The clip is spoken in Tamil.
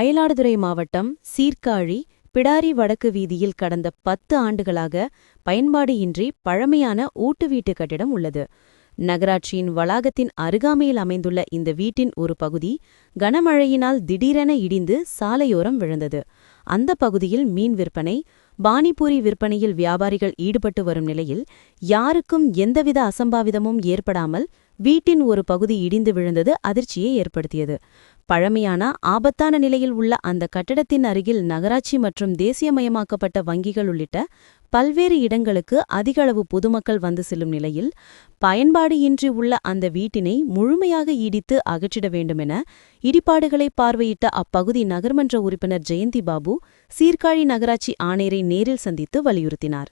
மயிலாடுதுறை மாவட்டம் சீர்காழி பிடாரி வடக்கு வீதியில் கடந்த 10 ஆண்டுகளாக பயன்பாடு இன்றி பழமையான ஊட்டு வீட்டு கட்டிடம் உள்ளது. நகராட்சியின் வளாகத்தின் அருகாமையில் அமைந்துள்ள இந்த வீட்டின் ஒரு பகுதி கனமழையினால் திடீரென இடிந்து சாலையோரம் விழுந்தது. அந்த பகுதியில் மீன் விற்பனை, பானிபூரி விற்பனையில் வியாபாரிகள் ஈடுபட்டு வரும் நிலையில் யாருக்கும் எந்தவித அசம்பாவிதமும் ஏற்படாமல் வீட்டின் ஒரு பகுதி இடிந்து விழுந்தது அதிர்ச்சியை ஏற்படுத்தியது. பழமையான ஆபத்தான நிலையில் உள்ள அந்த கட்டடத்தின் அருகில் நகராட்சி மற்றும் தேசியமயமாக்கப்பட்ட வங்கிகள் உள்ளிட்ட பல்வேறு இடங்களுக்கு அதிகளவு பொதுமக்கள் வந்து செல்லும் நிலையில் பயன்பாடு இன்றி உள்ள அந்த வீட்டினை முழுமையாக இடித்து அகற்றிட வேண்டுமென இடிபாடுகளை பார்வையிட்ட அப்பகுதி நகர்மன்ற உறுப்பினர் ஜெயந்தி பாபு சீர்காழி நகராட்சி ஆணையரை நேரில் சந்தித்து வலியுறுத்தினார்.